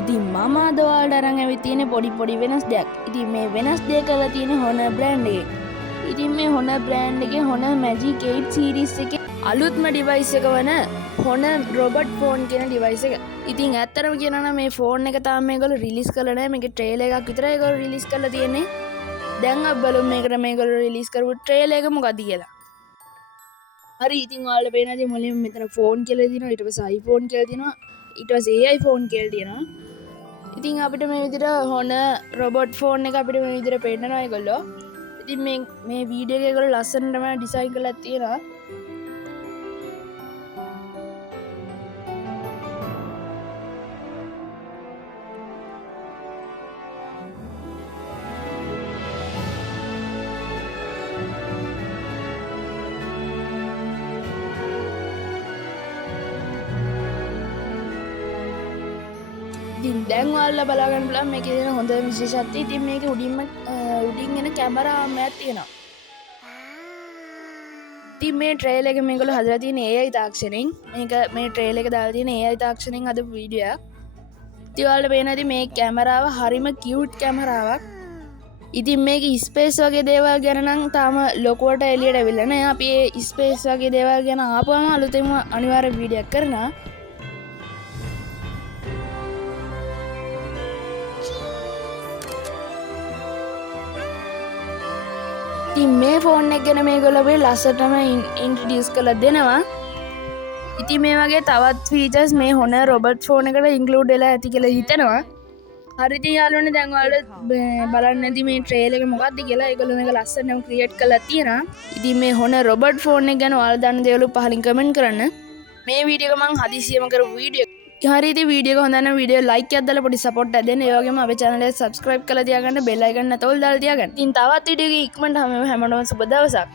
ඉතින් මම අද ඔයාලට අරන් ඇවිත් තියෙන්නේ පොඩි වෙනස් දෙයක්. ඉතින් මේ වෙනස් දේ කරලා තියෙන්නේ Honor brand එකේ. ඉතින් මේ Honor brand එකේ Honor Magic 8 series එකේ අලුත්ම device එක වන Honor robot phone කියන device එක. ඉතින් ඇත්තටම කියනවා නම් මේ phone එක තාම මේගොල්ලෝ release කරලා නැහැ. මේකේ trailer එකක් විතරයි ඒගොල්ලෝ release කරලා තියෙන්නේ. දැන් අපි බලමු මේකට මේගොල්ලෝ release කරපු trailer එක මොකක්ද කියලා. හරි ඉතින් ඔයාලට පේනවා ඉතින් මුලින්ම මෙතන phone කියලා තියෙනවා. ඊට පස්සේ iPhone කියලා තියෙනවා. ඊට පස්සේ AI phone කියලා තියෙනවා. ඉතින් අපිට මේ විදිහට Honor robot phone එක අපිට මේ විදිහට පෙන්නනවා ඒගොල්ලෝ. ඉතින් මේ වීඩියෝ එක ඒගොල්ලෝ ලස්සනටම ඩිසයින් කරලා තියෙනවා. ඉතින් දැන් ඔයාලා බලා ගන්න පුළුවන් මේකේ තියෙන හොඳ විශේෂත්වය. ඉතින් මේකේ උඩින් එන කැමරා මෑත් තියෙනවා. ඉතින් මේ ට්‍රේලර් එක මේගොල්ලෝ හදලා තියෙන AI තාක්ෂණයෙන්. මේ ට්‍රේලර් එක දාලා තියෙන AI තාක්ෂණයෙන් හදපු වීඩියෝ එකක්. ඉතින් ඔයාලට පේනවා ඉතින් මේ කැමරාව හරිම කියුට් කැමරාවක්. ඉතින් මේක ස්පේස් වගේ දේවල් ගැන නම් තාම ලොකුවට එළියට ඇවිල්ලා නැහැ. අපි මේ ස්පේස් වගේ දේවල් ගැන ආපුවම අලුතෙන්ම අනිවාර්ය වීඩියෝ එකක් කරනවා. ඉතින් මේ ෆෝන් එක ගැන මේගොල්ලෝ අපිට ලස්සටම ඉන්ට්‍රොඩියුස් කරලා දෙනවා. ඉතින් මේ වගේ තවත් ෆීචර්ස් මේ Honor robot phone එකට ඉන්ක්ලූඩ් වෙලා ඇති කියලා හිතනවා. හරි ඉතින් යාළුවනේ දැන් ඔයාලට බලන්න ඇති මේ ට්‍රේලර් එක මොකක්ද කියලා. ඒගොල්ලෝ මේක ලස්සනටම ක්‍රියේට් කරලා තියෙනවා. ඉතින් මේ Honor robot phone එක ගැන ඔයාලා දන්න දේවල් පහලින් කමෙන්ට් කරන්න. මේ වීඩියෝ එක මම හදිසියෙම කරපු වීඩියෝ. හරි ඉතින් වීඩියෝ එක හොඳ නම් වීඩියෝ ලයික් එකක් දාලා පොඩි සපෝට් එකක් දෙන්න. ඒ වගේම අපේ channel එක subscribe කරලා තියාගන්න, bell icon එක තෝල් දාලා තියාගන්න. ඉතින් තවත් වීඩියෝ එකකින් ඉක්මනට හැමෝටම සුබ දවසක්.